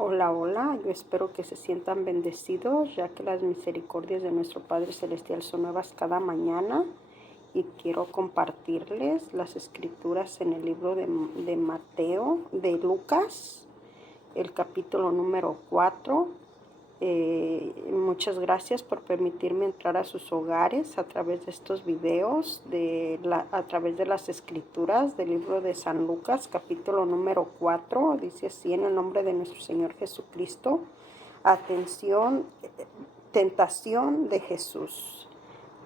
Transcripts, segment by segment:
Hola, hola, yo espero que se sientan bendecidos, ya que las misericordias de nuestro Padre Celestial son nuevas cada mañana. Y quiero compartirles las escrituras en el libro de Mateo, de Lucas, el capítulo número 4. Muchas gracias por permitirme entrar a sus hogares a través de estos videos, a través de las escrituras del libro de San Lucas, capítulo número 4. Dice así en el nombre de nuestro Señor Jesucristo. Atención, tentación de Jesús.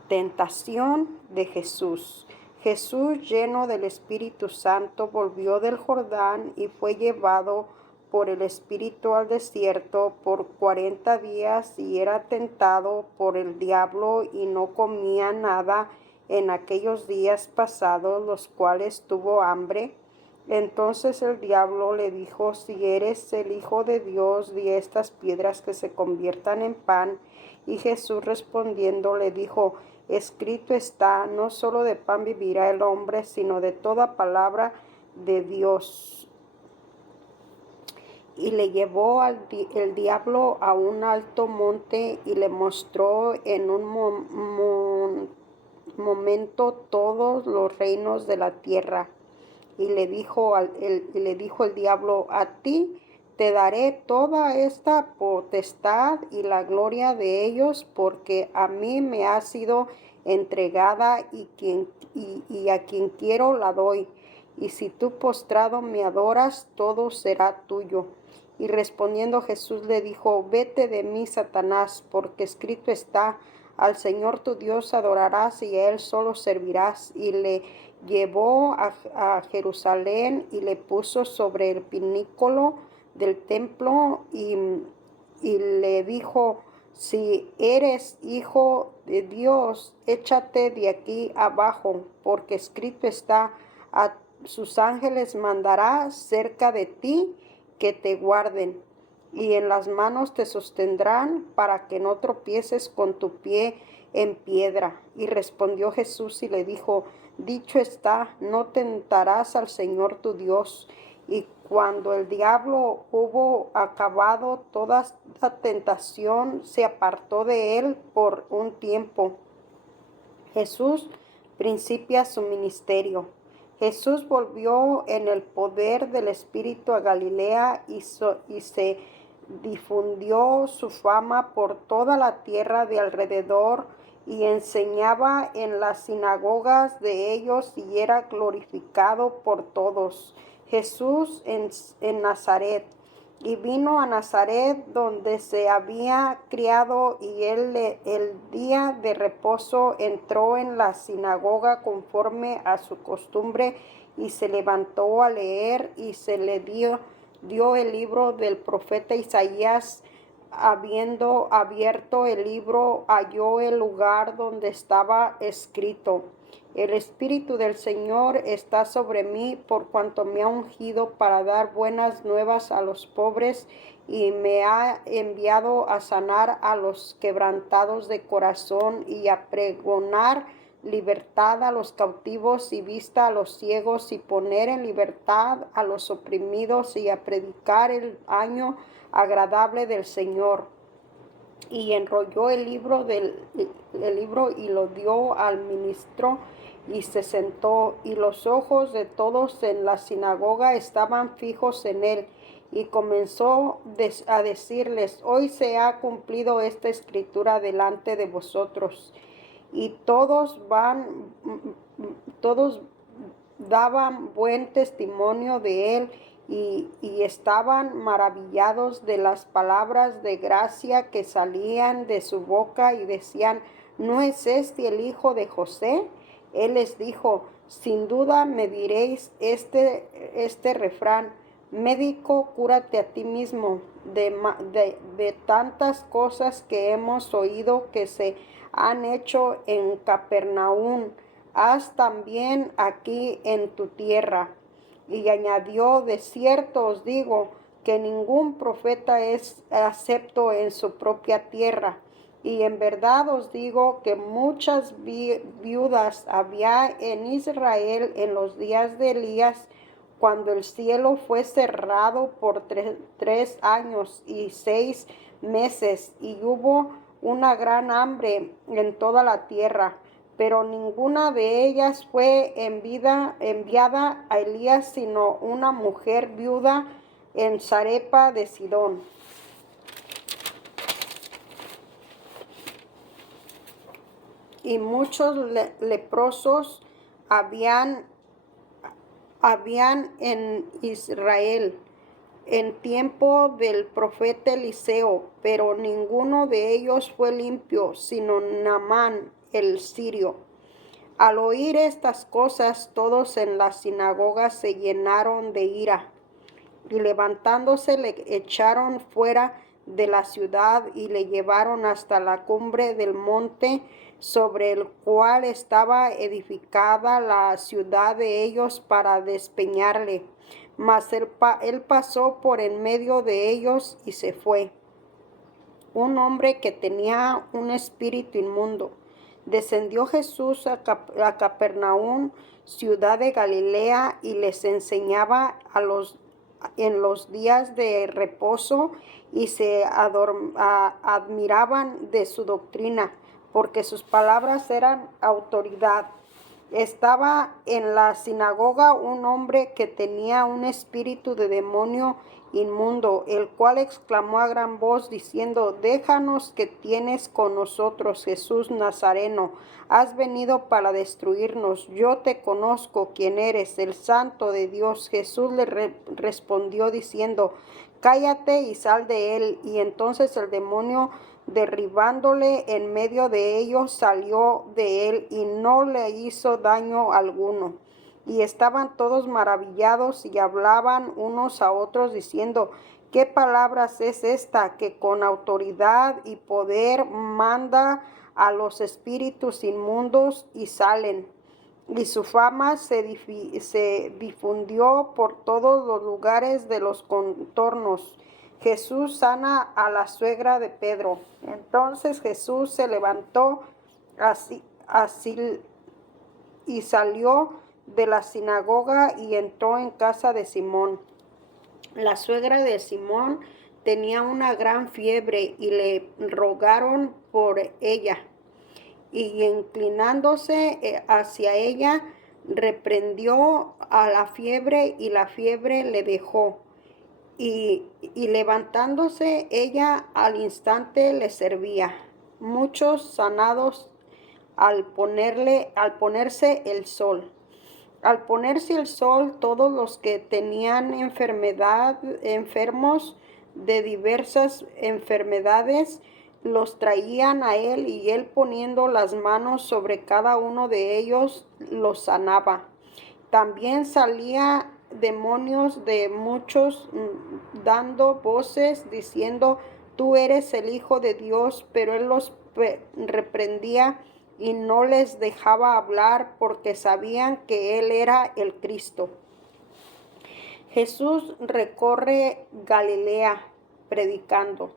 Tentación de Jesús. Jesús, lleno del Espíritu Santo, volvió del Jordán y fue llevado por el Espíritu al desierto por 40 días y era tentado por el diablo y no comía nada en aquellos días pasados, los cuales tuvo hambre. Entonces el diablo le dijo: si eres el Hijo de Dios, di a estas piedras que se conviertan en pan. Y Jesús respondiendo le dijo: escrito está, no solo de pan vivirá el hombre, sino de toda palabra de Dios. Y le llevó el diablo a un alto monte y le mostró en un momento todos los reinos de la tierra. Y le dijo el diablo: a ti te daré toda esta potestad y la gloria de ellos, porque a mí me ha sido entregada y a quien quiero la doy. Y si tú postrado me adoras, todo será tuyo. Y respondiendo Jesús le dijo: vete de mí, Satanás, porque escrito está: al Señor tu Dios adorarás y a Él solo servirás. Y le llevó a Jerusalén y le puso sobre el pináculo del templo y le dijo: si eres hijo de Dios, échate de aquí abajo, porque escrito está: a sus ángeles mandará cerca de ti que te guarden, y en las manos te sostendrán para que no tropieces con tu pie en piedra. Y respondió Jesús y le dijo: dicho está, no tentarás al Señor tu Dios. Y cuando el diablo hubo acabado toda la tentación, se apartó de él por un tiempo. Jesús principia su ministerio. Jesús volvió en el poder del Espíritu a Galilea y se difundió su fama por toda la tierra de alrededor, y enseñaba en las sinagogas de ellos y era glorificado por todos. Jesús en Nazaret. Y vino a Nazaret, donde se había criado, y él el día de reposo entró en la sinagoga conforme a su costumbre, y se levantó a leer, y se le dio el libro del profeta Isaías. Habiendo abierto el libro, halló el lugar donde estaba escrito: el Espíritu del Señor está sobre mí, por cuanto me ha ungido para dar buenas nuevas a los pobres, y me ha enviado a sanar a los quebrantados de corazón, y a pregonar libertad a los cautivos y vista a los ciegos, y poner en libertad a los oprimidos, y a predicar el año agradable del Señor. Y enrolló el libro y lo dio al ministro, y se sentó, y los ojos de todos en la sinagoga estaban fijos en él. Y comenzó a decirles: hoy se ha cumplido esta escritura delante de vosotros. Y todos daban buen testimonio de él, y estaban maravillados de las palabras de gracia que salían de su boca, y decían: ¿no es este el hijo de José? Él les dijo: sin duda me diréis este refrán: médico, cúrate a ti mismo. De tantas cosas que hemos oído que se han hecho en Capernaum, haz también aquí en tu tierra. Y añadió: de cierto os digo que ningún profeta es acepto en su propia tierra. Y en verdad os digo que muchas viudas había en Israel en los días de Elías, cuando el cielo fue cerrado por 3 años y 6 meses, y hubo una gran hambre en toda la tierra. Pero ninguna de ellas fue enviada a Elías, sino una mujer viuda en Sarepta de Sidón. Y muchos leprosos habían en Israel en tiempo del profeta Eliseo, pero ninguno de ellos fue limpio, sino Naamán el sirio. Al oír estas cosas, todos en la sinagoga se llenaron de ira, y levantándose le echaron fuera de la ciudad y le llevaron hasta la cumbre del monte sobre el cual estaba edificada la ciudad de ellos, para despeñarle. Mas él pasó por en medio de ellos y se fue. Un hombre que tenía un espíritu inmundo. Descendió Jesús a Capernaum, ciudad de Galilea, y les enseñaba en los días de reposo, y se admiraban de su doctrina, porque sus palabras eran autoridad. Estaba en la sinagoga un hombre que tenía un espíritu de demonio inmundo, el cual exclamó a gran voz diciendo: Déjanos, que tienes con nosotros, Jesús Nazareno. Has venido para destruirnos. Yo te conozco quién eres, el Santo de Dios. Jesús le respondió diciendo: Cállate y sal de él. Y entonces el demonio, derribándole en medio de ellos, salió de él y no le hizo daño alguno. Y estaban todos maravillados y hablaban unos a otros diciendo: ¿Qué palabras es esta, que con autoridad y poder manda a los espíritus inmundos y salen? Y su fama se difundió por todos los lugares de los contornos. Jesús sana a la suegra de Pedro. Entonces Jesús se levantó así y salió de la sinagoga y entró en casa de Simón. La suegra de Simón tenía una gran fiebre, y le rogaron por ella. Y inclinándose hacia ella, reprendió a la fiebre, y la fiebre le dejó. Y levantándose ella, al instante le servía. Muchos sanados al ponerse el sol. Al ponerse el sol, todos los que tenían enfermos de diversas enfermedades, los traían a él, y él, poniendo las manos sobre cada uno de ellos, los sanaba. También salía demonios de muchos, dando voces, diciendo: Tú eres el Hijo de Dios. Pero él los reprendía y no les dejaba hablar, porque sabían que él era el Cristo. Jesús recorre Galilea predicando.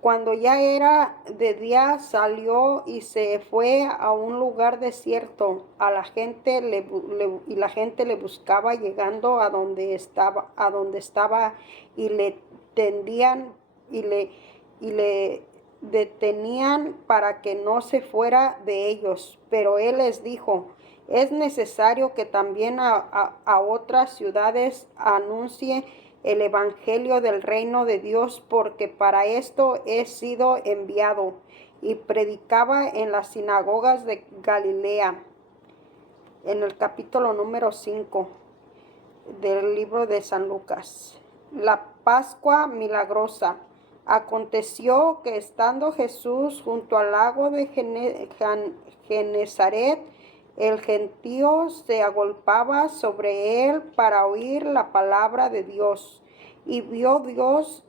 Cuando ya era de día, salió y se fue a un lugar desierto. Y la gente le buscaba, llegando a donde estaba, y le tendían y le detenían para que no se fuera de ellos. Pero él les dijo: Es necesario que también a otras ciudades anuncie el evangelio del reino de Dios, porque para esto he sido enviado. Y predicaba en las sinagogas de Galilea. En el capítulo número 5 del libro de San Lucas. La Pascua milagrosa. Aconteció que, estando Jesús junto al lago de Genezaret, el gentío se agolpaba sobre él para oír la palabra de Dios. Y vio dos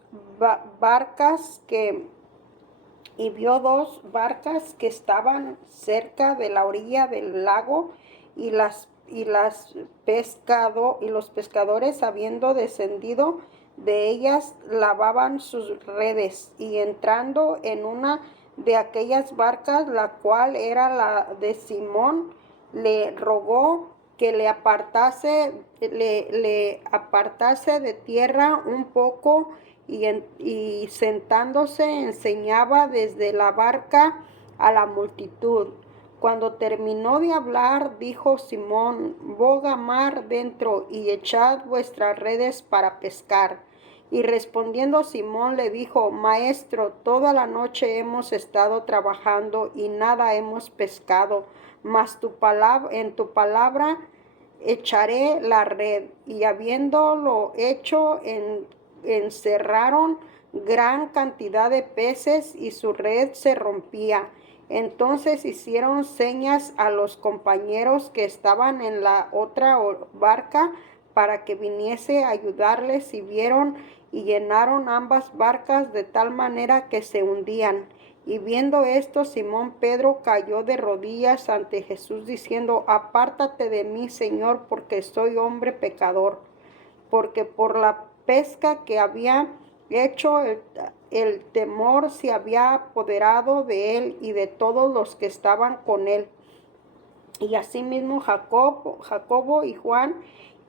barcas que estaban cerca de la orilla del lago, y los pescadores, habiendo descendido de ellas, lavaban sus redes. Y entrando en una de aquellas barcas, la cual era la de Simón, le rogó que le apartase de tierra un poco, y sentándose enseñaba desde la barca a la multitud. Cuando terminó de hablar, dijo Simón: boga mar dentro y echad vuestras redes para pescar. Y respondiendo Simón le dijo: Maestro, toda la noche hemos estado trabajando y nada hemos pescado, mas en tu palabra echaré la red. Y habiéndolo hecho, encerraron gran cantidad de peces y su red se rompía. Entonces hicieron señas a los compañeros que estaban en la otra barca para que viniese a ayudarles, y vieron y llenaron ambas barcas de tal manera que se hundían. Y viendo esto, Simón Pedro cayó de rodillas ante Jesús, diciendo: apártate de mí, Señor, porque soy hombre pecador. Porque por la pesca que había hecho, el temor se había apoderado de él y de todos los que estaban con él. Y asimismo Jacobo y Juan,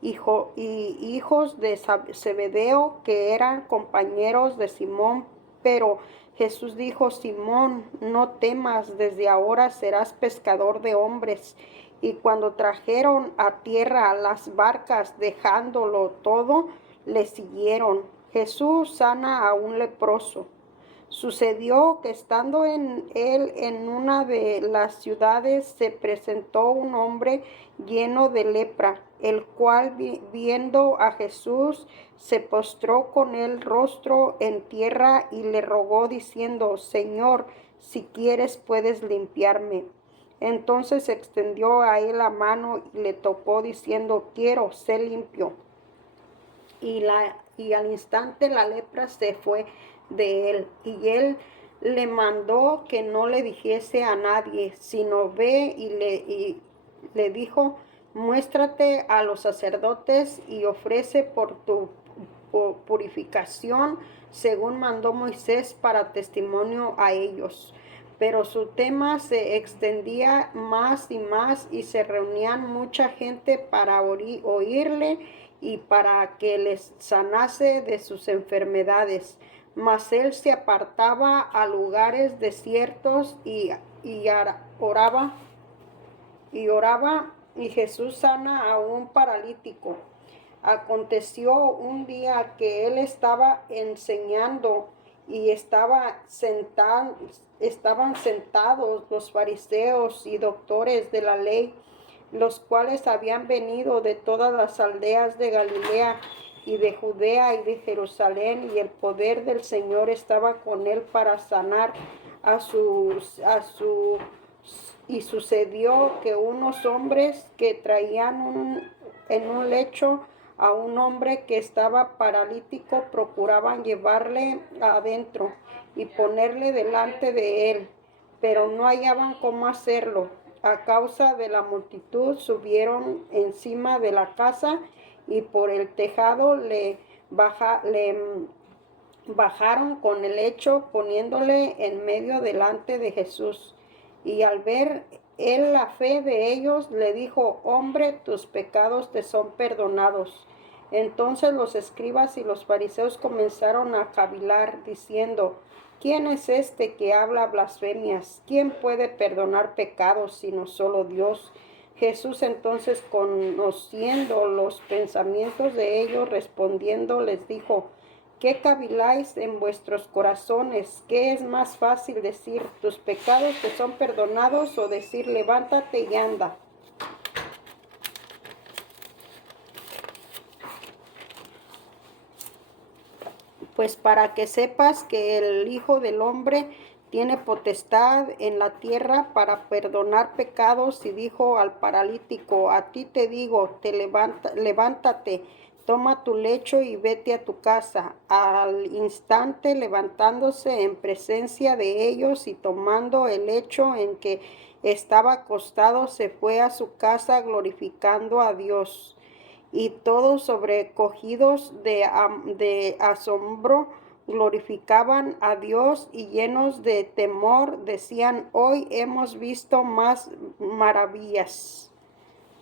hijos de Zebedeo, que eran compañeros de Simón. Pero Jesús dijo: Simón, no temas, desde ahora serás pescador de hombres. Y cuando trajeron a tierra las barcas, dejándolo todo, le siguieron. Jesús sana a un leproso. Sucedió que estando él en una de las ciudades, se presentó un hombre lleno de lepra, el cual, viendo a Jesús, se postró con el rostro en tierra y le rogó, diciendo: Señor, si quieres, puedes limpiarme. Entonces extendió a él la mano y le tocó, diciendo: quiero, sé limpio. Y al instante la lepra se fue de él. Y él le mandó que no le dijese a nadie, sino ve y le dijo: muéstrate a los sacerdotes y ofrece por tu purificación, según mandó Moisés, para testimonio a ellos. Pero su tema se extendía más y más, y se reunían mucha gente para oírle y para que les sanase de sus enfermedades. Mas él se apartaba a lugares desiertos y oraba. Y Jesús sana a un paralítico. Aconteció un día que él estaba enseñando, y estaban sentados los fariseos y doctores de la ley, los cuales habían venido de todas las aldeas de Galilea y de Judea y de Jerusalén, y el poder del Señor estaba con él para sanar y sucedió que unos hombres que traían en un lecho a un hombre que estaba paralítico procuraban llevarle adentro y ponerle delante de él, pero no hallaban cómo hacerlo. A causa de la multitud, subieron encima de la casa y por el tejado le bajaron con el lecho, poniéndole en medio delante de Jesús. Y al ver él la fe de ellos, le dijo: hombre, tus pecados te son perdonados. Entonces los escribas y los fariseos comenzaron a cavilar, diciendo: ¿quién es este que habla blasfemias? ¿Quién puede perdonar pecados sino solo Dios? Jesús entonces, conociendo los pensamientos de ellos, respondiendo les dijo: ¿qué caviláis en vuestros corazones? ¿Qué es más fácil decir: tus pecados te son perdonados, o decir: levántate y anda? Pues para que sepas que el Hijo del Hombre tiene potestad en la tierra para perdonar pecados. Y dijo al paralítico: a ti te digo, levántate, toma tu lecho y vete a tu casa. Al instante, levantándose en presencia de ellos y tomando el lecho en que estaba acostado, se fue a su casa glorificando a Dios. Y todos, sobrecogidos de asombro, glorificaban a Dios, y llenos de temor decían: hoy hemos visto más maravillas.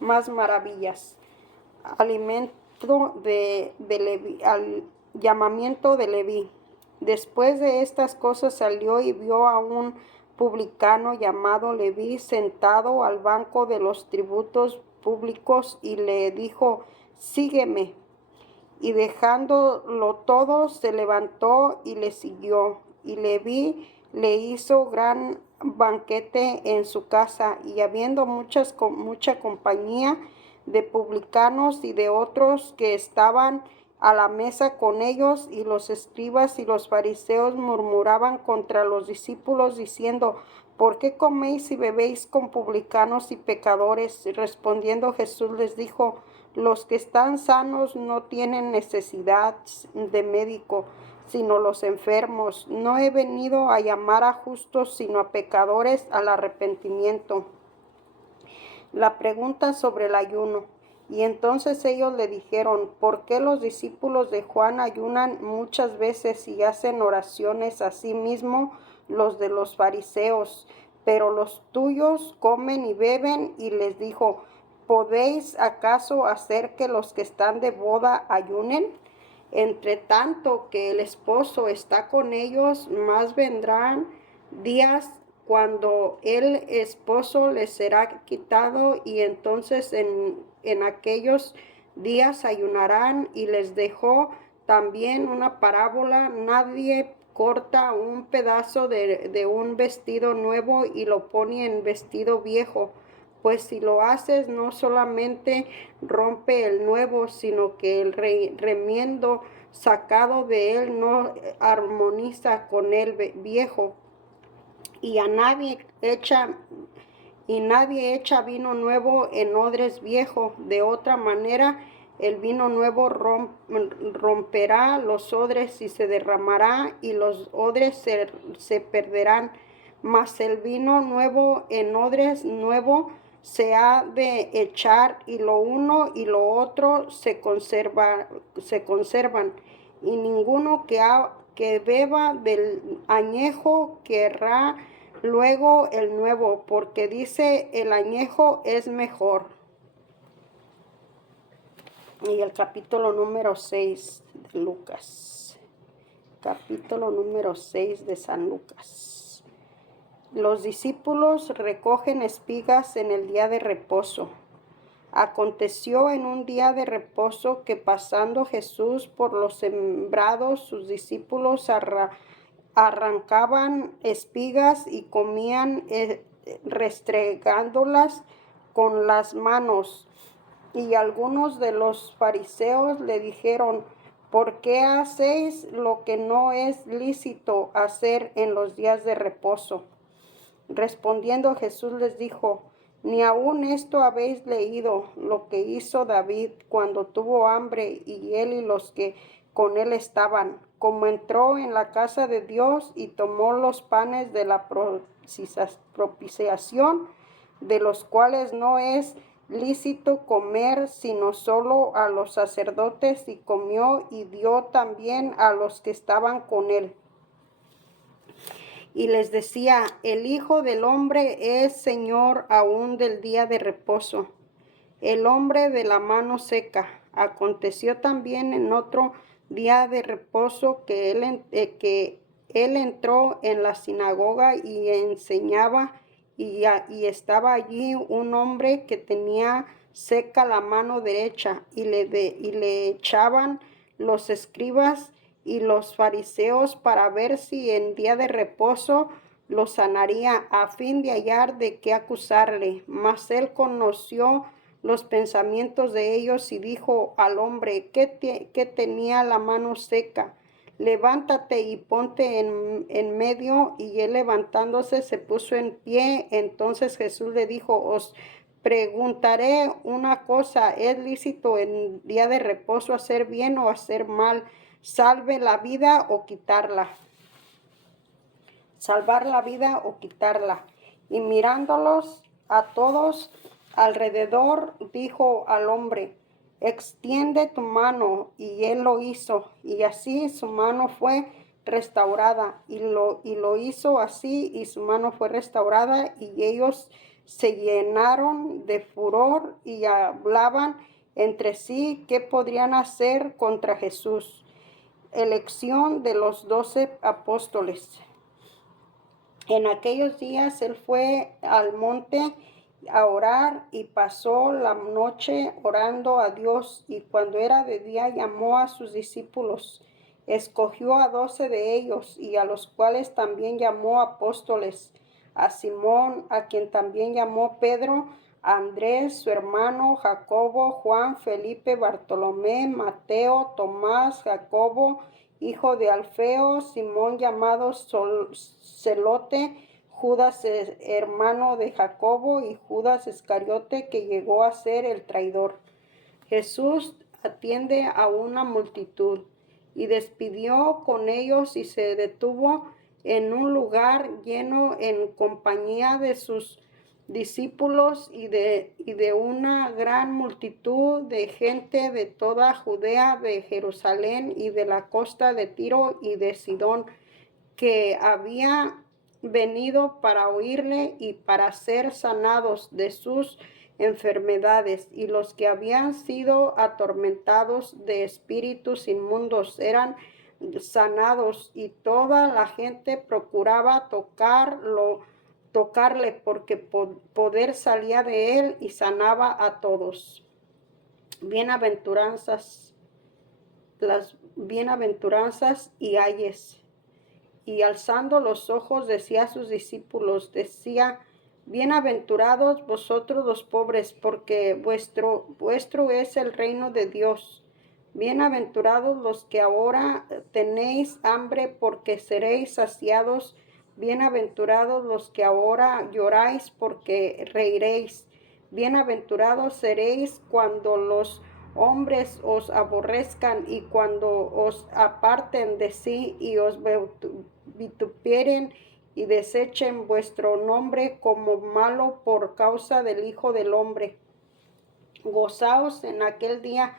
más maravillas. Al llamamiento de Leví. Después de estas cosas salió y vio a un publicano llamado Leví sentado al banco de los tributos públicos y le dijo: sígueme. Y dejándolo todo, se levantó y le siguió. Y Leví le hizo gran banquete en su casa, y habiendo mucha compañía de publicanos y de otros que estaban a la mesa con ellos, y los escribas y los fariseos murmuraban contra los discípulos, diciendo: ¿por qué coméis y bebéis con publicanos y pecadores? Y respondiendo Jesús les dijo: los que están sanos no tienen necesidad de médico, sino los enfermos. No he venido a llamar a justos, sino a pecadores al arrepentimiento. La pregunta sobre el ayuno. Y entonces ellos le dijeron: ¿por qué los discípulos de Juan ayunan muchas veces y hacen oraciones asimismo los de los fariseos, pero los tuyos comen y beben? Y les dijo: ¿podéis acaso hacer que los que están de boda ayunen? Entre tanto que el esposo está con ellos, más vendrán días cuando el esposo les será quitado, y entonces en aquellos días ayunarán. Y les dejó también una parábola: nadie corta un pedazo de un vestido nuevo y lo pone en vestido viejo, pues si lo haces, no solamente rompe el nuevo, sino que el remiendo sacado de él no armoniza con el viejo. Y nadie echa vino nuevo en odres viejos. De otra manera, el vino nuevo romperá los odres y se derramará, y los odres se perderán. Mas el vino nuevo en odres nuevo se ha de echar, y lo uno y lo otro se conservan. Y ninguno que beba del añejo querrá luego el nuevo, porque dice: el añejo es mejor. Y el capítulo número 6 de Lucas. Capítulo número 6 de San Lucas. Los discípulos recogen espigas en el día de reposo. Aconteció en un día de reposo que, pasando Jesús por los sembrados, sus discípulos arrancaban espigas y comían, restregándolas con las manos. Y algunos de los fariseos le dijeron: ¿por qué hacéis lo que no es lícito hacer en los días de reposo? Respondiendo Jesús les dijo: ¿ni aun esto habéis leído, lo que hizo David cuando tuvo hambre, y él y los que con él estaban? Como entró en la casa de Dios y tomó los panes de la propiciación, de los cuales no es lícito comer sino solo a los sacerdotes, y comió y dio también a los que estaban con él. Y les decía: el Hijo del Hombre es Señor aún del día de reposo. El hombre de la mano seca. Aconteció también en otro día de reposo que él entró en la sinagoga y enseñaba, y estaba allí un hombre que tenía seca la mano derecha, y le echaban los escribas y los fariseos para ver si en día de reposo lo sanaría, a fin de hallar de qué acusarle. Mas él conoció los pensamientos de ellos y dijo al hombre que tenía la mano seca: levántate y ponte en medio. Y él, levantándose, se puso en pie. Entonces Jesús le dijo: os preguntaré una cosa: ¿es lícito en día de reposo hacer bien o hacer mal, salvar la vida o quitarla? Y mirándolos a todos alrededor, dijo al hombre: extiende tu mano. Y él lo hizo, y así su mano fue restaurada. Y lo hizo así, y su mano fue restaurada. Y ellos se llenaron de furor y hablaban entre sí qué podrían hacer contra Jesús. Elección de los 12 apóstoles. En aquellos días él fue al monte a orar y pasó la noche orando a Dios, y cuando era de día llamó a sus discípulos, escogió a 12 de ellos, y a los cuales también llamó apóstoles, a Simón, a quien también llamó Pedro, a Andrés, su hermano, Jacobo, Juan, Felipe, Bartolomé, Mateo, Tomás, Jacobo, hijo de Alfeo, Simón llamado Celote, Judas, hermano de Jacobo, y Judas Iscariote, que llegó a ser el traidor. Jesús atiende a una multitud y despidió con ellos y se detuvo en un lugar lleno en compañía de sus discípulos y de una gran multitud de gente de toda Judea, de Jerusalén y de la costa de Tiro y de Sidón, que había venido para oírle y para ser sanados de sus enfermedades. Y los que habían sido atormentados de espíritus inmundos eran sanados, y toda la gente procuraba tocarle, porque poder salía de él y sanaba a todos. Las bienaventuranzas y ayes. Y alzando los ojos decía a sus discípulos, decía: bienaventurados vosotros los pobres, porque vuestro es el reino de Dios. Bienaventurados los que ahora tenéis hambre, porque seréis saciados. Bienaventurados los que ahora lloráis, porque reiréis. Bienaventurados seréis cuando los hombres os aborrezcan y cuando os aparten de sí y os vituperen y desechen vuestro nombre como malo por causa del Hijo del Hombre. Gozaos en aquel día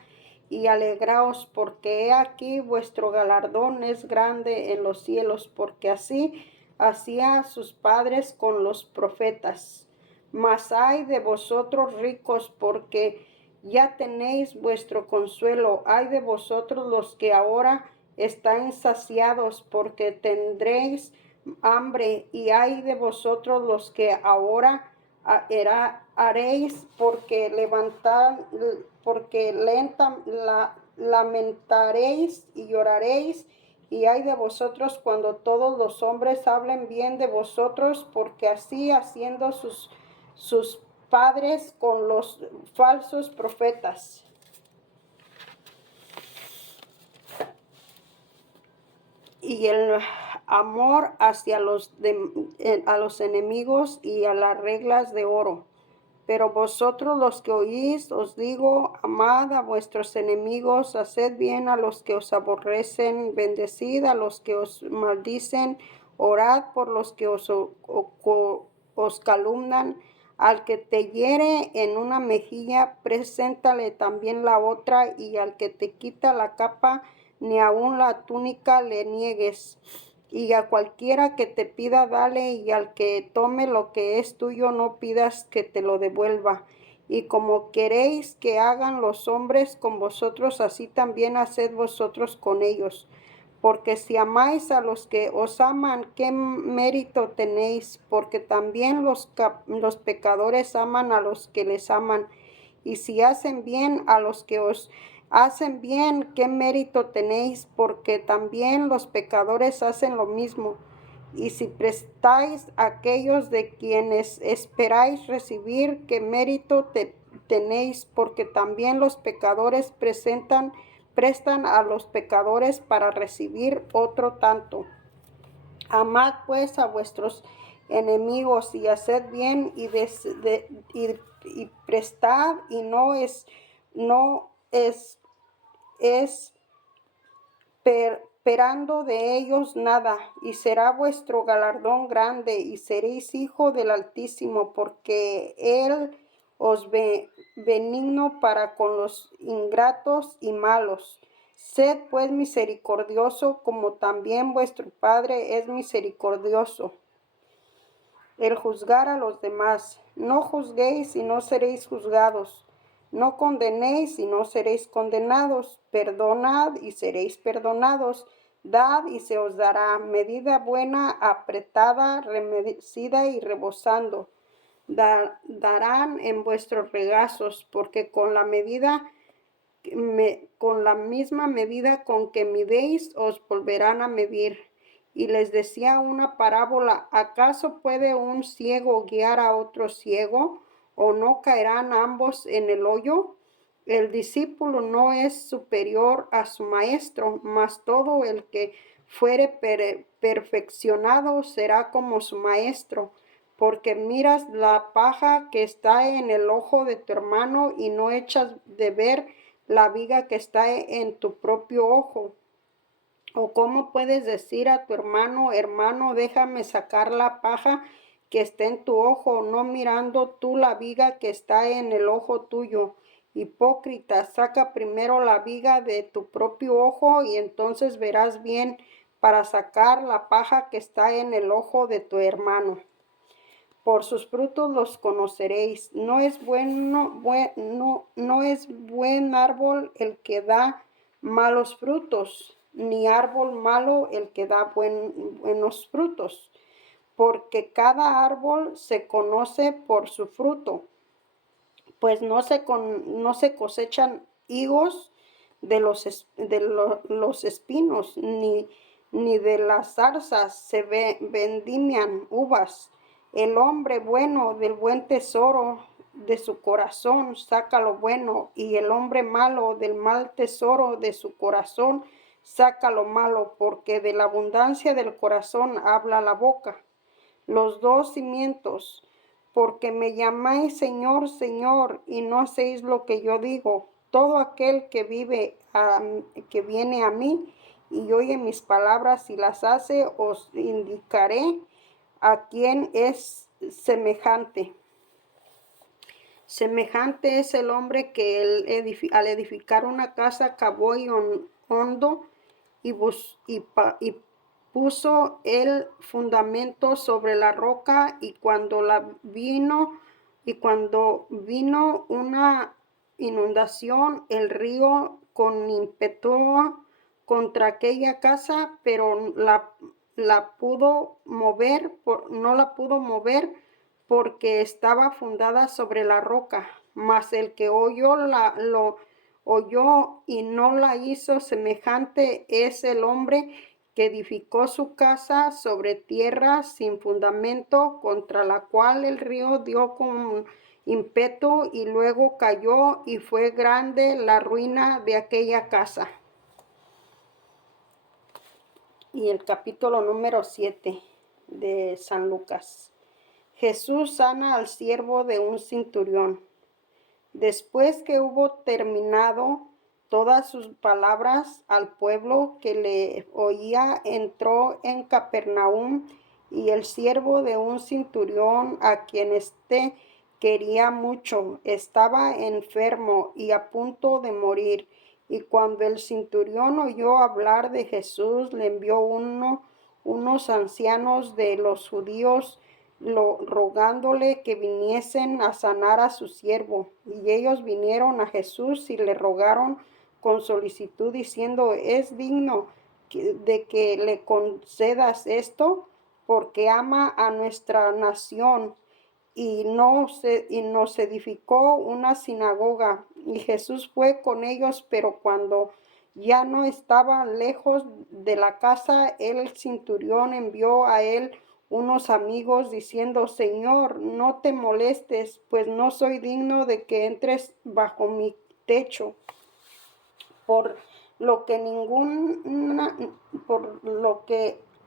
y alegraos, porque he aquí vuestro galardón es grande en los cielos, porque así hacía sus padres con los profetas. Mas ay de vosotros ricos, porque ya tenéis vuestro consuelo. Ay de vosotros los que ahora estáis saciados, porque tendréis hambre. Y ay de vosotros los que ahora haréis, porque lamentaréis y lloraréis. Y ay de vosotros cuando todos los hombres hablen bien de vosotros, porque así haciendo sus padres con los falsos profetas. Y el amor hacia a los enemigos y a las reglas de oro. Pero vosotros los que oís, os digo, amad a vuestros enemigos, haced bien a los que os aborrecen, bendecid a los que os maldicen, orad por los que os calumnian. Al que te hiere en una mejilla, preséntale también la otra, y al que te quita la capa, ni aun la túnica le niegues. Y a cualquiera que te pida, dale, y al que tome lo que es tuyo, no pidas que te lo devuelva. Y como queréis que hagan los hombres con vosotros, así también haced vosotros con ellos. Porque si amáis a los que os aman, ¿qué mérito tenéis? Porque también los pecadores aman a los que les aman. Y si hacen bien a los que os hacen bien, ¿qué mérito tenéis? Porque también los pecadores hacen lo mismo. Y si prestáis a aquellos de quienes esperáis recibir, ¿qué mérito tenéis? Porque también los pecadores prestan a los pecadores para recibir otro tanto. Amad pues a vuestros enemigos y haced bien y prestad, y no esperando de ellos nada, y será vuestro galardón grande, y seréis hijo del Altísimo, porque él os benigno para con los ingratos y malos. Sed pues misericordioso, como también vuestro Padre es misericordioso. el juzgar a los demás. No juzguéis y no seréis juzgados. No condenéis y no seréis condenados. Perdonad y seréis perdonados. Dad y se os dará medida buena, apretada, remecida y rebosando. Darán en vuestros regazos, porque con la misma medida con que midéis, os volverán a medir. Y les decía una parábola: ¿acaso puede un ciego guiar a otro ciego? ¿O no caerán ambos en el hoyo? El discípulo no es superior a su maestro, mas todo el que fuere perfeccionado será como su maestro. Porque miras la paja que está en el ojo de tu hermano y no echas de ver la viga que está en tu propio ojo. ¿O cómo puedes decir a tu hermano: hermano, déjame sacar la paja que está en tu ojo, no mirando tú la viga que está en el ojo tuyo? Hipócrita, saca primero la viga de tu propio ojo y entonces verás bien para sacar la paja que está en el ojo de tu hermano. Por sus frutos los conoceréis. No es buen árbol el que da malos frutos, ni árbol malo el que da buenos frutos, porque cada árbol se conoce por su fruto. Pues no se cosechan higos los espinos, ni de las zarzas se vendimian uvas. El hombre bueno del buen tesoro de su corazón saca lo bueno, y el hombre malo del mal tesoro de su corazón saca lo malo, porque de la abundancia del corazón habla la boca. Los dos cimientos: porque me llamáis Señor, Señor, y no hacéis lo que yo digo. Todo aquel que viene a mí y oye mis palabras y las hace, os indicaré a quién es semejante. Semejante es el hombre que al edificar una casa cavó y hondo y puso el fundamento sobre la roca, y cuando vino una inundación, el río con ímpetu contra aquella casa, pero no la pudo mover, porque estaba fundada sobre la roca. Mas el que lo oyó y no la hizo, semejante es el hombre que edificó su casa sobre tierra sin fundamento, contra la cual el río dio con ímpetu y luego cayó, y fue grande la ruina de aquella casa. Y el capítulo número 7 de San Lucas. Jesús sana al siervo de un centurión. Después que hubo terminado todas sus palabras al pueblo que le oía, entró en Capernaum, y el siervo de un centurión, a quien éste quería mucho, estaba enfermo y a punto de morir. Y cuando el centurión oyó hablar de Jesús, le envió unos ancianos de los judíos, rogándole que viniesen a sanar a su siervo. Y ellos vinieron a Jesús y le rogaron con solicitud, diciendo: es digno de que le concedas esto, porque ama a nuestra nación, y nos edificó una sinagoga. Y Jesús fue con ellos, pero cuando ya no estaba lejos de la casa, el centurión envió a él unos amigos, diciendo: Señor, no te molestes, pues no soy digno de que entres bajo mi techo, por lo que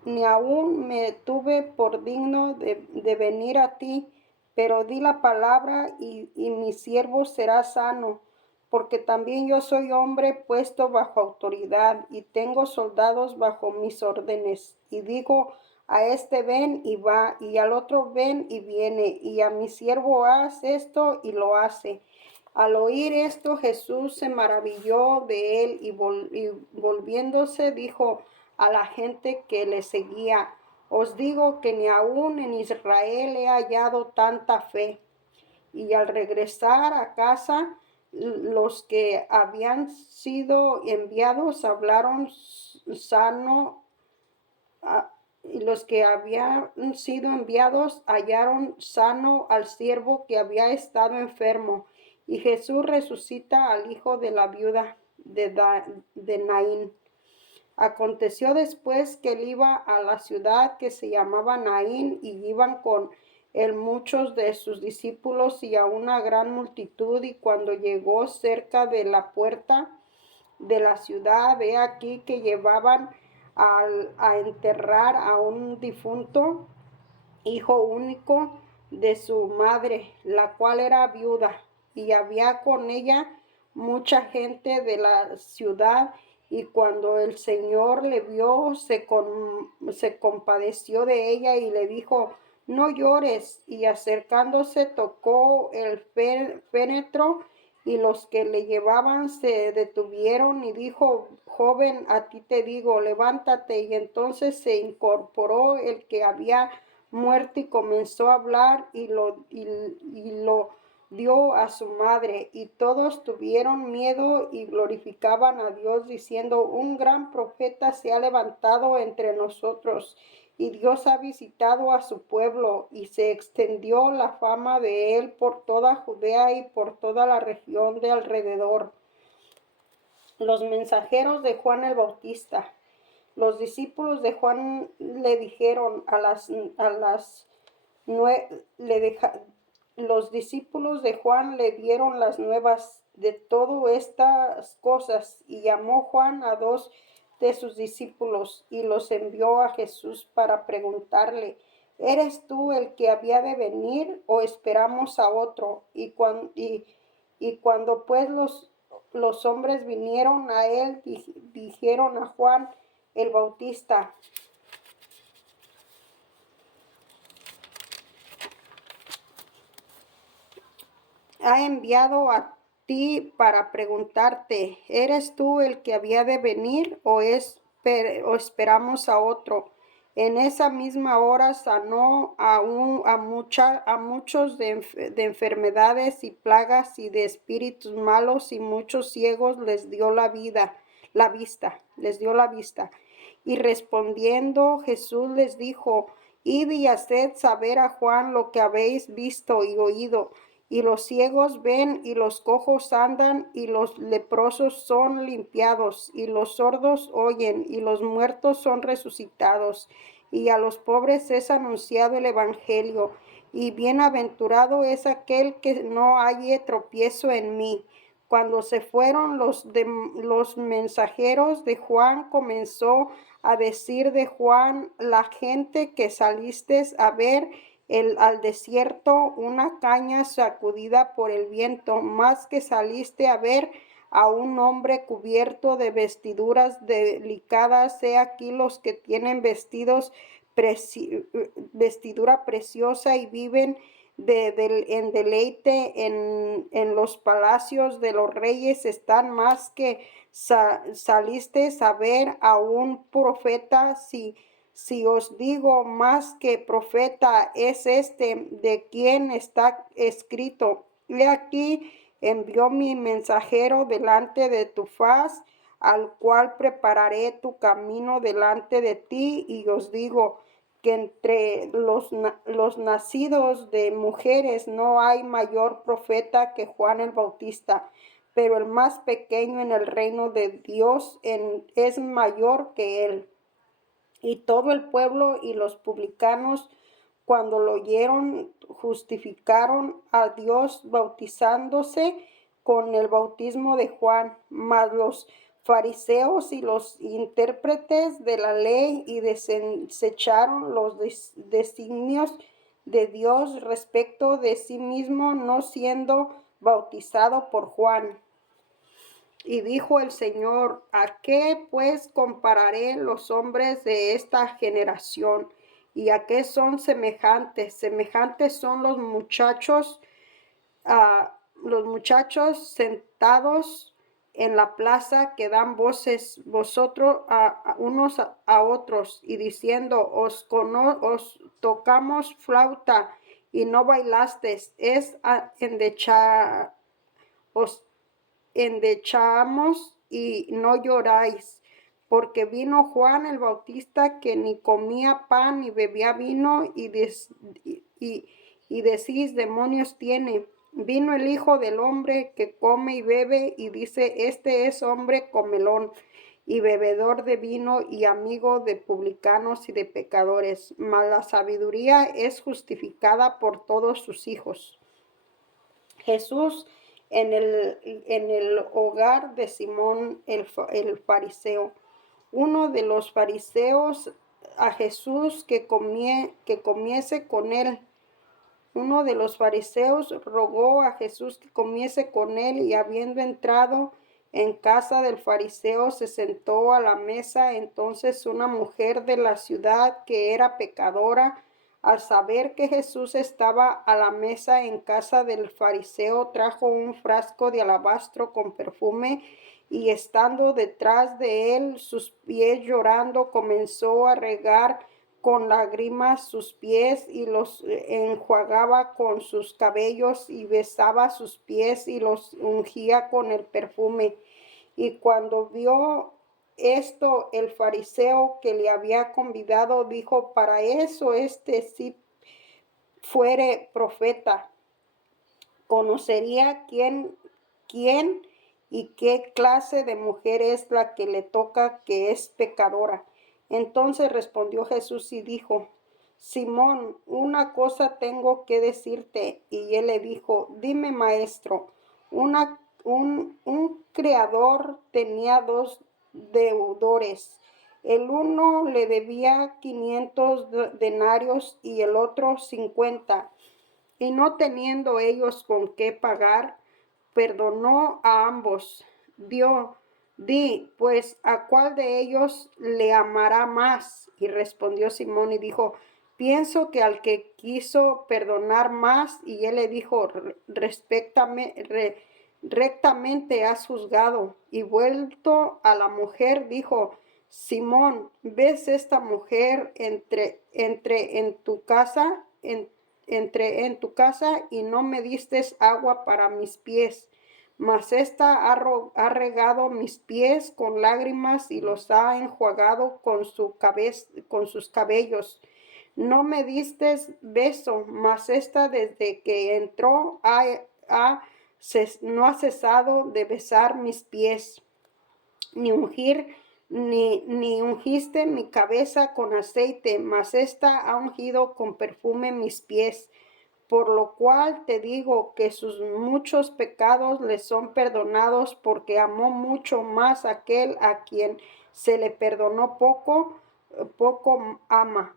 ni aún me tuve por digno de venir a ti, pero di la palabra y mi siervo será sano, porque también yo soy hombre puesto bajo autoridad, y tengo soldados bajo mis órdenes. Y digo a este: ven, y va, y al otro: ven, y viene, y a mi siervo: haz esto, y lo hace. Al oír esto, Jesús se maravilló de él, y volviéndose dijo a la gente que le seguía: Os digo que ni aún en Israel he hallado tanta fe. Y al regresar a casa, los que habían sido enviados hablaron sano, y los que habían sido enviados hallaron sano al siervo que había estado enfermo. Y Jesús resucita al hijo de la viuda de Naín. Aconteció después que él iba a la ciudad que se llamaba Naín, y iban con él muchos de sus discípulos y a una gran multitud. Y cuando llegó cerca de la puerta de la ciudad, he aquí que llevaban a enterrar a un difunto, hijo único de su madre, la cual era viuda, y había con ella mucha gente de la ciudad. Y cuando el Señor le vio, se compadeció de ella y le dijo: no llores. Y acercándose tocó el féretro, y los que le llevaban se detuvieron, y dijo: joven, a ti te digo, levántate. Y entonces se incorporó el que había muerto y comenzó a hablar, y lo dio a su madre. Y todos tuvieron miedo y glorificaban a Dios, diciendo: un gran profeta se ha levantado entre nosotros, y Dios ha visitado a su pueblo. Y se extendió la fama de él por toda Judea y por toda la región de alrededor. Los mensajeros de Juan el Bautista. Los discípulos de Juan le dijeron los discípulos de Juan le dieron las nuevas de todas estas cosas, y llamó Juan a dos de sus discípulos y los envió a Jesús para preguntarle: ¿eres tú el que había de venir, o esperamos a otro? Y cuando pues los hombres vinieron a él, dijeron a Juan el Bautista: ha enviado a ti para preguntarte: ¿eres tú el que había de venir, o esperamos a otro? En esa misma hora sanó a muchos de enfermedades y plagas y de espíritus malos, y muchos ciegos les dio les dio la vista. Y respondiendo Jesús les dijo: id y haced saber a Juan lo que habéis visto y oído: y los ciegos ven, y los cojos andan, y los leprosos son limpiados, y los sordos oyen, y los muertos son resucitados, y a los pobres es anunciado el evangelio. Y bienaventurado es aquel que no halle tropiezo en mí. Cuando se fueron los mensajeros de Juan, comenzó a decir de Juan la gente que saliste a ver al desierto, una caña sacudida por el viento, más que saliste a ver a un hombre cubierto de vestiduras delicadas. He aquí los que tienen vestidura preciosa y viven en deleite en los palacios de los reyes están. Más que saliste a ver a un profeta. Si os digo, más que profeta es este de quien está escrito: he aquí envió mi mensajero delante de tu faz, al cual prepararé tu camino delante de ti. Y os digo que entre los nacidos de mujeres no hay mayor profeta que Juan el Bautista, pero el más pequeño en el reino de Dios es mayor que él. Y todo el pueblo y los publicanos, cuando lo oyeron, justificaron a Dios bautizándose con el bautismo de Juan. Mas los fariseos y los intérpretes de la ley y desecharon los designios de Dios respecto de sí mismo, no siendo bautizado por Juan. Y dijo el Señor: ¿a qué pues compararé los hombres de esta generación? ¿Y a qué son semejantes? Semejantes son los muchachos sentados en la plaza que dan voces vosotros a unos a otros y diciendo, os tocamos flauta y no bailasteis, os endechamos y no lloráis, porque vino Juan el Bautista que ni comía pan ni bebía vino y decís demonios tiene. Vino el Hijo del Hombre que come y bebe y dice, este es hombre comelón y bebedor de vino y amigo de publicanos y de pecadores, mas la sabiduría es justificada por todos sus hijos. Jesús en el hogar de Simón el fariseo. Uno de los fariseos a Jesús que comiese con él. Uno de los fariseos rogó a Jesús que comiese con él y habiendo entrado en casa del fariseo se sentó a la mesa. Entonces una mujer de la ciudad que era pecadora, al saber que Jesús estaba a la mesa en casa del fariseo, trajo un frasco de alabastro con perfume y estando detrás de él, sus pies llorando, comenzó a regar con lágrimas sus pies y los enjuagaba con sus cabellos y besaba sus pies y los ungía con el perfume. Y cuando vio esto, el fariseo que le había convidado dijo, para eso si fuere profeta, conocería quién y qué clase de mujer es la que le toca, que es pecadora. Entonces respondió Jesús y dijo, Simón, una cosa tengo que decirte. Y él le dijo, dime, maestro. Un criador tenía dos deudores. El uno le debía 500 denarios y el otro 50. Y no teniendo ellos con qué pagar, perdonó a ambos. Di, pues, ¿a cuál de ellos le amará más? Y respondió Simón y dijo, pienso que al que quiso perdonar más. Y él le dijo, rectamente has juzgado. Y vuelto a la mujer, dijo, Simón, ¿ves esta mujer entré en tu casa y no me diste agua para mis pies? Mas ésta ha regado mis pies con lágrimas y los ha enjuagado con sus cabellos. No me diste beso, mas ésta desde que entró no ha cesado de besar mis pies. Ni ungiste mi cabeza con aceite, mas ésta ha ungido con perfume mis pies. Por lo cual te digo que sus muchos pecados le son perdonados, porque amó mucho más aquel a quien se le perdonó poco ama.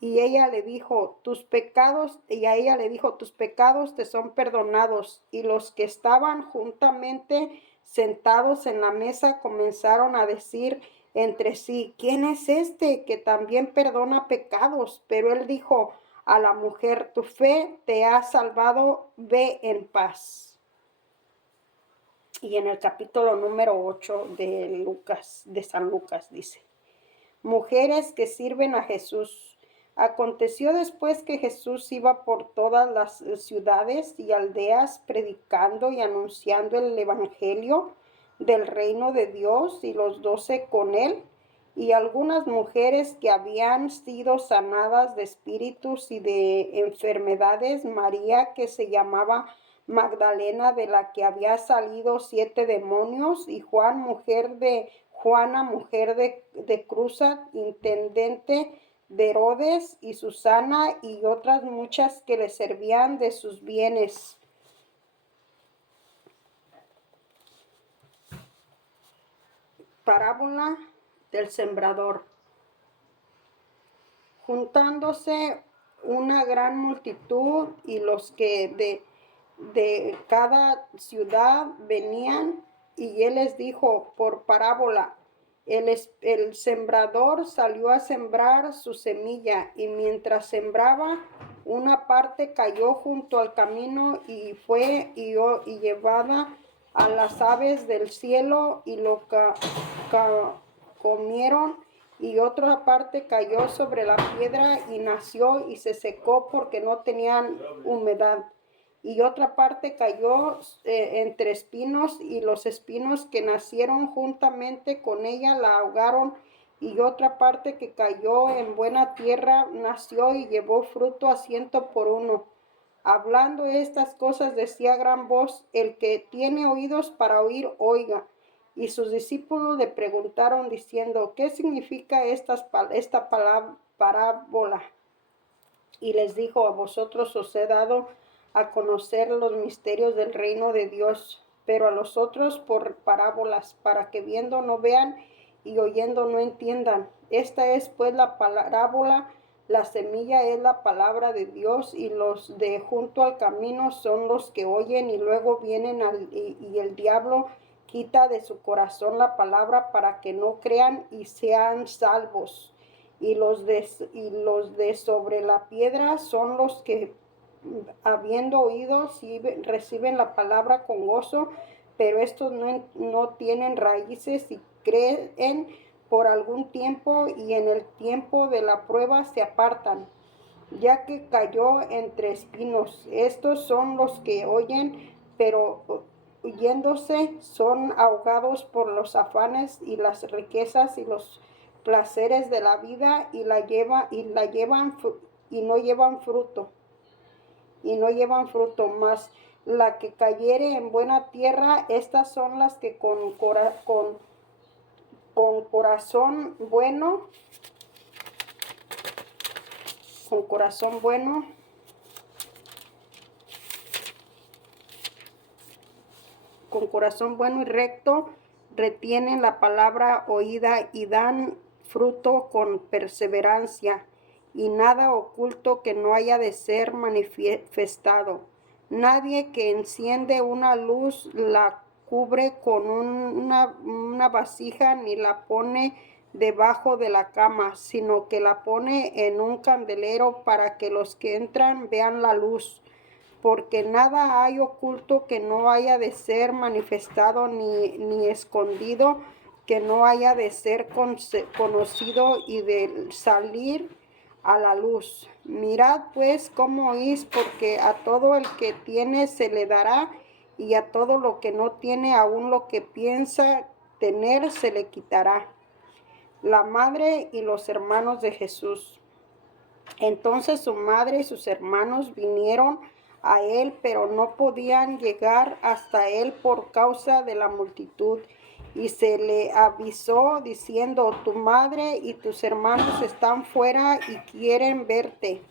Y a ella le dijo, tus pecados te son perdonados. Y los que estaban juntamente sentados en la mesa comenzaron a decir entre sí, ¿quién es este que también perdona pecados? Pero él dijo a la mujer, tu fe te ha salvado, ve en paz. Y en el capítulo número 8 de San Lucas dice, mujeres que sirven a Jesús. Aconteció después que Jesús iba por todas las ciudades y aldeas predicando y anunciando el evangelio del reino de Dios, y los 12 con él, y algunas mujeres que habían sido sanadas de espíritus y de enfermedades, María que se llamaba Magdalena, de la que había salido 7 demonios, y Juana, mujer de Cuza, intendente de Herodes, y Susana y otras muchas que le servían de sus bienes. Parábola del sembrador. Juntándose una gran multitud y los que de cada ciudad venían, y él les dijo por parábola, el sembrador salió a sembrar su semilla, y mientras sembraba, una parte cayó junto al camino y fue y llevada a las aves del cielo y lo comieron, y otra parte cayó sobre la piedra y nació y se secó porque no tenían humedad. Y otra parte cayó entre espinos, y los espinos que nacieron juntamente con ella la ahogaron. Y otra parte que cayó en buena tierra nació y llevó fruto a 100 por 1. Hablando estas cosas decía a gran voz: el que tiene oídos para oír, oiga. Y sus discípulos le preguntaron diciendo: ¿qué significa esta parábola? Y les dijo: a vosotros os he dado a conocer los misterios del reino de Dios, pero a los otros por parábolas, para que viendo no vean y oyendo no entiendan. Esta es pues la parábola: la semilla es la palabra de Dios, y los de junto al camino son los que oyen, y luego vienen y el diablo quita de su corazón la palabra para que no crean y sean salvos. Y los de sobre la piedra son los que, habiendo oído, reciben la palabra con gozo, pero estos no tienen raíces y creen por algún tiempo, y en el tiempo de la prueba se apartan, ya que cayó entre espinos. Estos son los que oyen, pero oyéndose son ahogados por los afanes y las riquezas y los placeres de la vida, y no llevan fruto, mas la que cayere en buena tierra, estas son las que con corazón bueno, con corazón bueno y recto, retienen la palabra oída y dan fruto con perseverancia. Y nada oculto que no haya de ser manifestado. Nadie que enciende una luz la cubre con una vasija, ni la pone debajo de la cama, sino que la pone en un candelero, para que los que entran vean la luz. Porque nada hay oculto que no haya de ser manifestado, ni escondido que no haya de ser conocido y de salir a la luz. Mirad pues cómo oís, porque a todo el que tiene se le dará, y a todo lo que no tiene, aun lo que piensa tener, se le quitará. La madre y los hermanos de Jesús. Entonces su madre y sus hermanos vinieron a él, pero no podían llegar hasta él por causa de la multitud. Y se le avisó diciendo: tu madre y tus hermanos están fuera y quieren verte.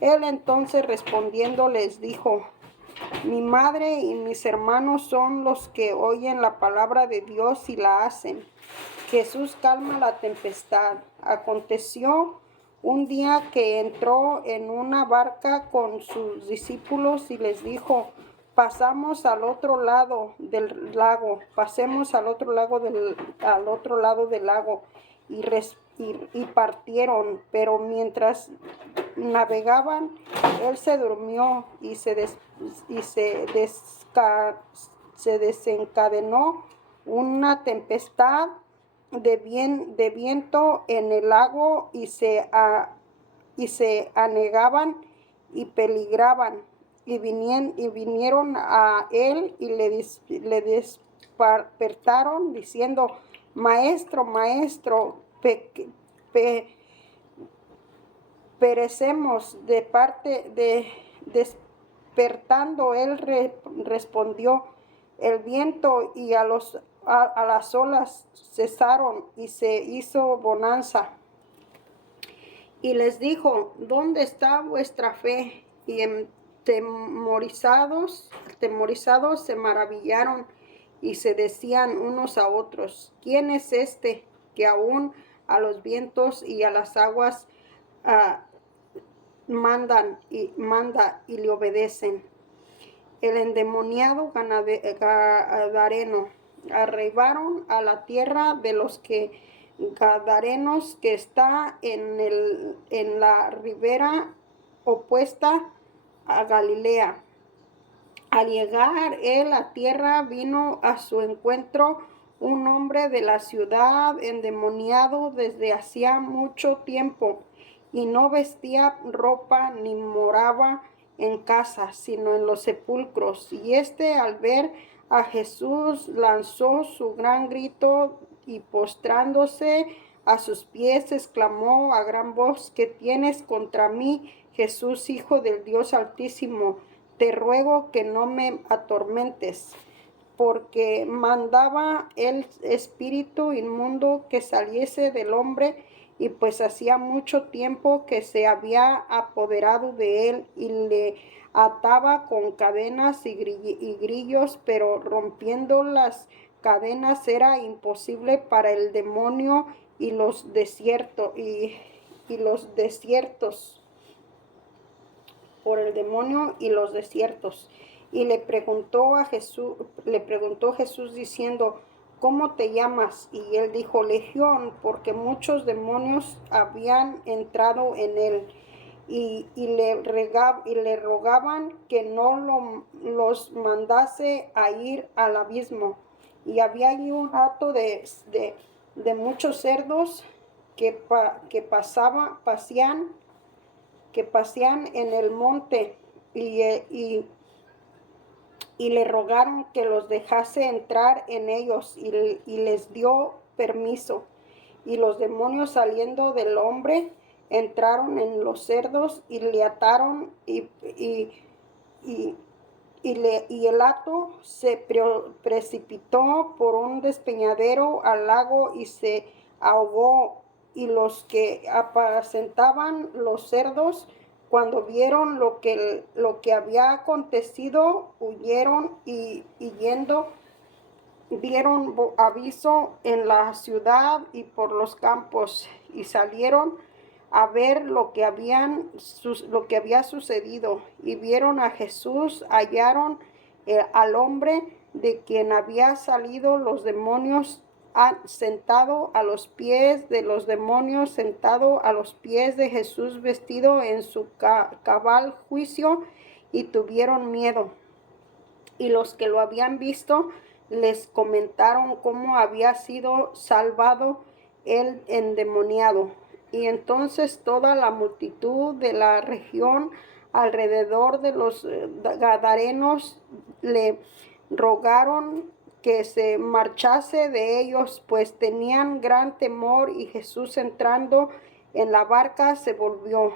Él entonces respondiendo les dijo: mi madre y mis hermanos son los que oyen la palabra de Dios y la hacen. Jesús calma la tempestad. Aconteció un día que entró en una barca con sus discípulos y les dijo: pasemos al otro lado del lago. Y partieron, pero mientras navegaban, él se durmió, y se desencadenó una tempestad de viento en el lago, y se anegaban y peligraban. Y vinieron a él y le despertaron diciendo: maestro, perecemos. Despertando él respondió: el viento y a las olas cesaron, y se hizo bonanza. Y les dijo: ¿dónde está vuestra fe? Y atemorizados se maravillaron, y se decían unos a otros: ¿quién es este que aún a los vientos y a las aguas manda y le obedecen? El endemoniado gadareno. Arribaron a la tierra de los gadarenos, que está en la ribera opuesta a Galilea. Al llegar él a tierra, vino a su encuentro un hombre de la ciudad endemoniado desde hacía mucho tiempo, y no vestía ropa ni moraba en casa, sino en los sepulcros. Y al ver a Jesús, lanzó su gran grito y postrándose a sus pies, exclamó a gran voz: ¿Qué tienes contra mí, Jesús, Hijo del Dios Altísimo? Te ruego que no me atormentes, porque mandaba el espíritu inmundo que saliese del hombre, y pues hacía mucho tiempo que se había apoderado de él, y le ataba con cadenas y grillos, pero rompiendo las cadenas era imposible para el demonio y los desiertos por el demonio y los desiertos. Y le preguntó Jesús diciendo: ¿Cómo te llamas? Y él dijo: Legión, porque muchos demonios habían entrado en él. Y le rogaban que no los mandase a ir al abismo. Y había allí un hato de muchos cerdos que pasean en el monte, y le rogaron que los dejase entrar en ellos, y les dio permiso. Y los demonios, saliendo del hombre, entraron en los cerdos y le ataron, y el hato se precipitó por un despeñadero al lago y se ahogó. Y los que apacentaban los cerdos, cuando vieron lo que había acontecido, huyeron, y yendo dieron aviso en la ciudad y por los campos, y salieron a ver lo que había sucedido, y vieron a Jesús, hallaron al hombre de quien había salido los demonios, sentado a los pies de los demonios, sentado a los pies de Jesús, vestido en su cabal juicio, y tuvieron miedo. Y los que lo habían visto les comentaron cómo había sido salvado el endemoniado. Y entonces toda la multitud de la región alrededor de los gadarenos le rogaron que se marchase de ellos, pues tenían gran temor. Y Jesús, entrando en la barca, se volvió.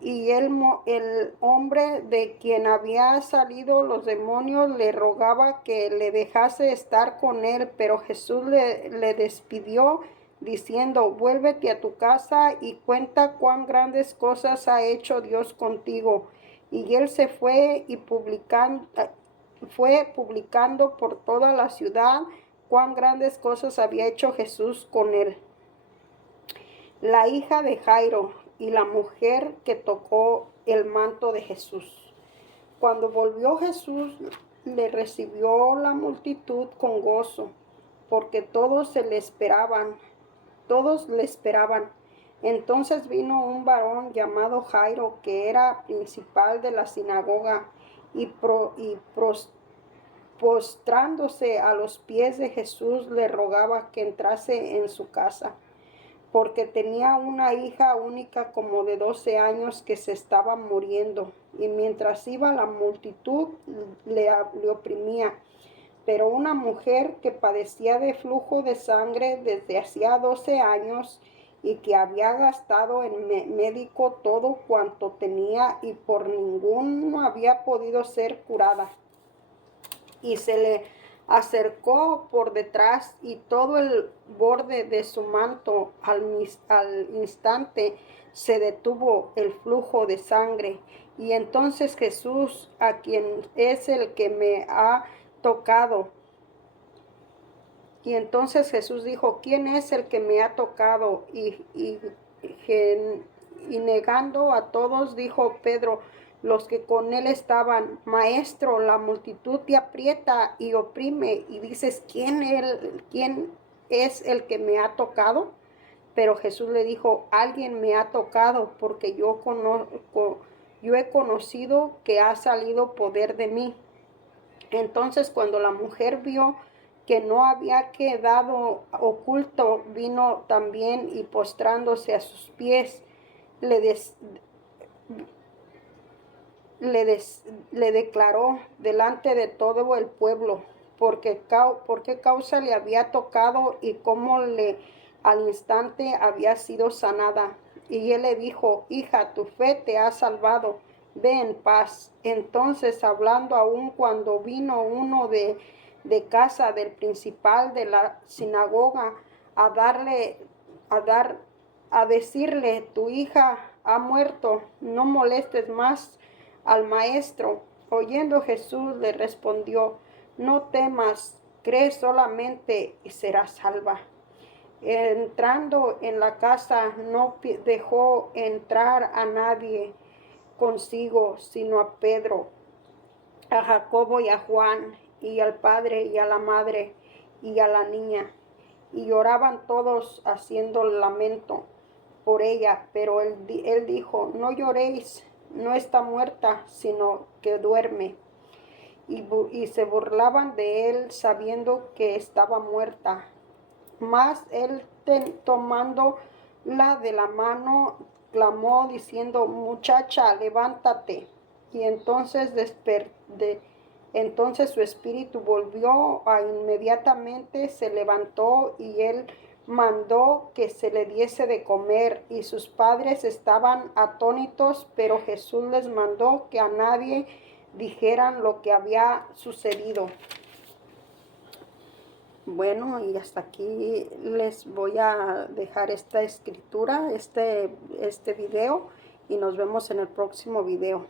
Y el hombre de quien había salido los demonios le rogaba que le dejase estar con él, pero Jesús le despidió, diciendo: Vuélvete a tu casa y cuenta cuán grandes cosas ha hecho Dios contigo. Y él se fue publicando por toda la ciudad cuán grandes cosas había hecho Jesús con él. La hija de Jairo y la mujer que tocó el manto de Jesús. Cuando volvió Jesús, le recibió la multitud con gozo, porque todos le esperaban. Entonces vino un varón llamado Jairo, que era principal de la sinagoga, y postrándose a los pies de Jesús, le rogaba que entrase en su casa, porque tenía una hija única como de 12 años que se estaba muriendo. Y mientras iba, la multitud le oprimía. Pero una mujer que padecía de flujo de sangre desde hacía 12 años, y que había gastado en médico todo cuanto tenía, y por ninguno había podido ser curada, y se le acercó por detrás, y todo el borde de su manto, al instante se detuvo el flujo de sangre. Y entonces Jesús, a quien es el que me ha tocado, y entonces Jesús dijo: ¿Quién es el que me ha tocado? Y negando a todos, dijo Pedro, los que con él estaban: Maestro, la multitud te aprieta y oprime, y dices: ¿Quién es el que me ha tocado? Pero Jesús le dijo: alguien me ha tocado, porque yo yo he conocido que ha salido poder de mí. Entonces cuando la mujer vio que no había quedado oculto, vino también y postrándose a sus pies, le, des, le, des, le declaró delante de todo el pueblo por qué causa le había tocado y cómo al instante había sido sanada. Y él le dijo: hija, tu fe te ha salvado, ve en paz. Entonces, hablando aún, cuando vino uno de casa del principal de la sinagoga a darle, a dar, a decirle: tu hija ha muerto, no molestes más al maestro. Oyendo Jesús le respondió: no temas, cree solamente y serás salva. Entrando en la casa, no dejó entrar a nadie consigo, sino a Pedro, a Jacobo y a Juan, y al padre y a la madre y a la niña. Y lloraban todos haciendo lamento por ella. Pero él dijo: no lloréis, no está muerta, sino que duerme. Y se burlaban de él, sabiendo que estaba muerta. Mas él, tomándola de la mano, clamó diciendo: muchacha, levántate. Y entonces su espíritu volvió, inmediatamente se levantó, y él mandó que se le diese de comer. Y sus padres estaban atónitos, pero Jesús les mandó que a nadie dijeran lo que había sucedido. Bueno, y hasta aquí les voy a dejar esta escritura, este video, y nos vemos en el próximo video.